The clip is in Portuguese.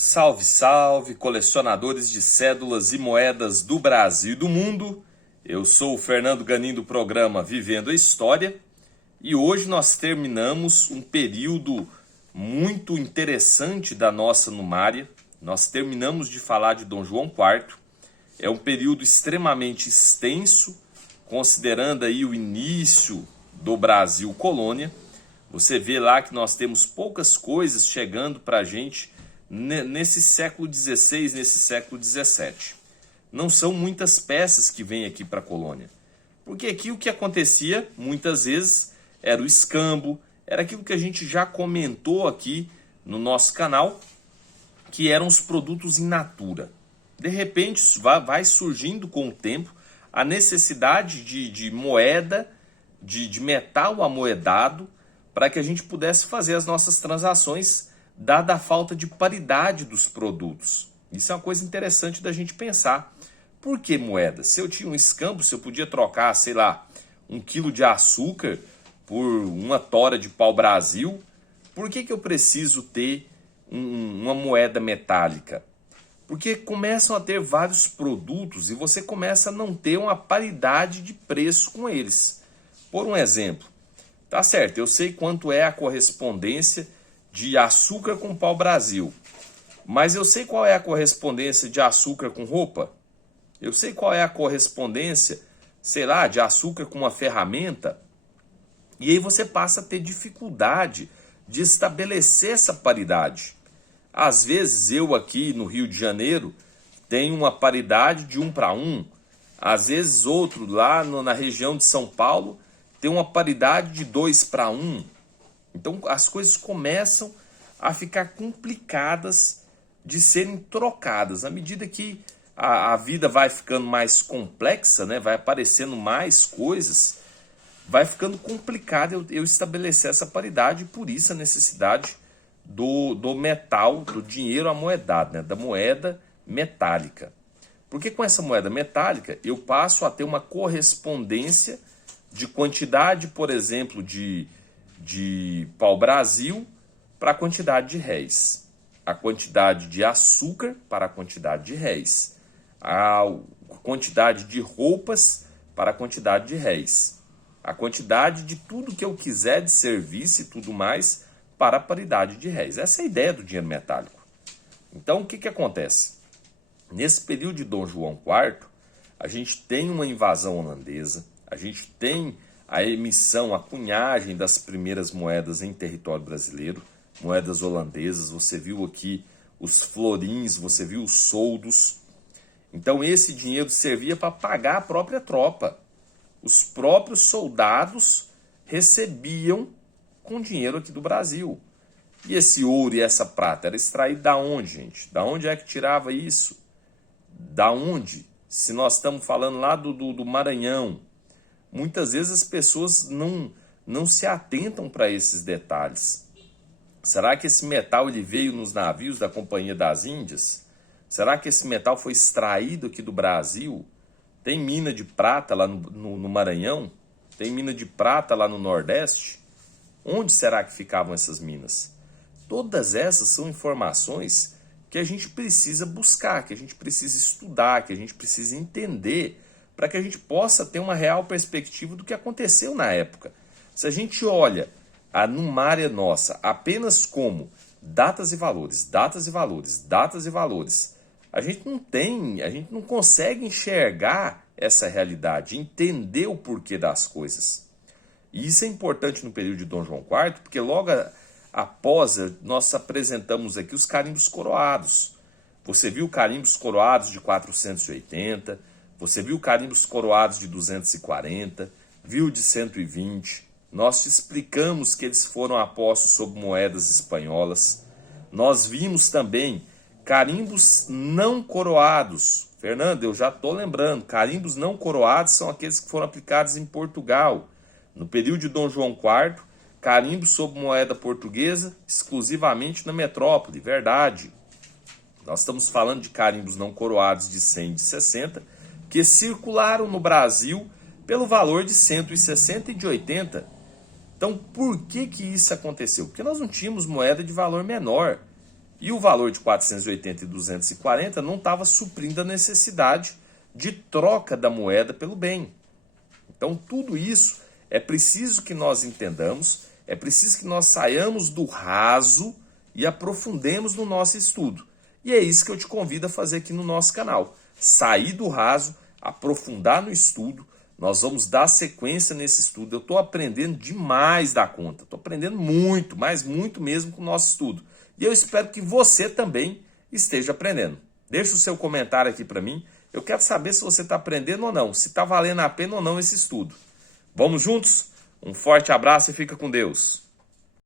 Salve, salve, colecionadores de cédulas e moedas do Brasil e do mundo. Eu sou o Fernando Ganin do programa Vivendo a História e hoje nós terminamos um período muito interessante da nossa numária. Nós terminamos de falar de Dom João IV. É um período extremamente extenso, considerando aí o início do Brasil colônia. Você vê lá que nós temos poucas coisas chegando para a gente nesse século XVI, nesse século XVII. Não são muitas peças que vêm aqui para a colônia. Porque aqui o que acontecia, muitas vezes, era o escambo, era aquilo que a gente já comentou aqui no nosso canal, que eram os produtos in natura. De repente, vai surgindo com o tempo a necessidade de moeda, de metal amoedado, para que a gente pudesse fazer as nossas transações, dada a falta de paridade dos produtos. Isso é uma coisa interessante da gente pensar. Por que moeda? Se eu tinha um escambo, se eu podia trocar, sei lá, 1 quilo de açúcar por uma tora de pau-brasil, por que eu preciso ter uma moeda metálica? Porque começam a ter vários produtos e você começa a não ter uma paridade de preço com eles. Por um exemplo, tá certo, eu sei quanto é a correspondência de açúcar com pau-brasil, mas eu sei qual é a correspondência de açúcar com roupa? Eu sei qual é a correspondência, sei lá, de açúcar com uma ferramenta? E aí você passa a ter dificuldade de estabelecer essa paridade. Às vezes eu aqui no Rio de Janeiro tenho uma paridade de 1 para 1, às vezes outro lá na região de São Paulo tem uma paridade de 2 para 1. Então as coisas começam a ficar complicadas de serem trocadas. À medida que a vida vai ficando mais complexa, né, vai aparecendo mais coisas, vai ficando complicado eu estabelecer essa paridade, e por isso a necessidade do metal, do dinheiro amoedado, né, da moeda metálica. Porque com essa moeda metálica eu passo a ter uma correspondência de quantidade, por exemplo, de pau-brasil para a quantidade de réis, a quantidade de açúcar para a quantidade de réis, a quantidade de roupas para a quantidade de réis, a quantidade de tudo que eu quiser de serviço e tudo mais para a paridade de réis. Essa é a ideia do dinheiro metálico. Então o que acontece? Nesse período de Dom João IV, a gente tem uma invasão holandesa, a gente tem a emissão, a cunhagem das primeiras moedas em território brasileiro, moedas holandesas. Você viu aqui os florins, você viu os soldos. Então esse dinheiro servia para pagar a própria tropa. Os próprios soldados recebiam com dinheiro aqui do Brasil. E esse ouro e essa prata era extraído da onde, gente? Da onde é que tirava isso? Da onde? Se nós estamos falando lá do Maranhão. Muitas vezes as pessoas não se atentam para esses detalhes. Será que esse metal ele veio nos navios da Companhia das Índias? Será que esse metal foi extraído aqui do Brasil? Tem mina de prata lá no Maranhão? Tem mina de prata lá no Nordeste? Onde será que ficavam essas minas? Todas essas são informações que a gente precisa buscar, que a gente precisa estudar, que a gente precisa entender, para que a gente possa ter uma real perspectiva do que aconteceu na época. Se a gente olha a numária nossa apenas como datas e valores, datas e valores, datas e valores, a gente não consegue enxergar essa realidade, entender o porquê das coisas. E isso é importante no período de Dom João IV, porque logo após nós apresentamos aqui os carimbos coroados. Você viu carimbos coroados de 480, você viu carimbos coroados de 240, viu de 120. Nós te explicamos que eles foram apostos sobre moedas espanholas. Nós vimos também carimbos não coroados. Fernando, eu já estou lembrando, carimbos não coroados são aqueles que foram aplicados em Portugal. No período de Dom João IV, carimbos sobre moeda portuguesa exclusivamente na metrópole, verdade. Nós estamos falando de carimbos não coroados de 100 e de 60, que circularam no Brasil pelo valor de 160 e de 80. Então, por que isso aconteceu? Porque nós não tínhamos moeda de valor menor. E o valor de 480 e 240 não estava suprindo a necessidade de troca da moeda pelo bem. Então, tudo isso é preciso que nós entendamos, é preciso que nós saiamos do raso e aprofundemos no nosso estudo. E é isso que eu te convido a fazer aqui no nosso canal. Sair do raso, aprofundar no estudo. Nós vamos dar sequência nesse estudo. Eu estou aprendendo demais da conta. Estou aprendendo muito, mas muito mesmo com o nosso estudo. E eu espero que você também esteja aprendendo. Deixa o seu comentário aqui para mim. Eu quero saber se você está aprendendo ou não, se está valendo a pena ou não esse estudo. Vamos juntos? Um forte abraço e fica com Deus.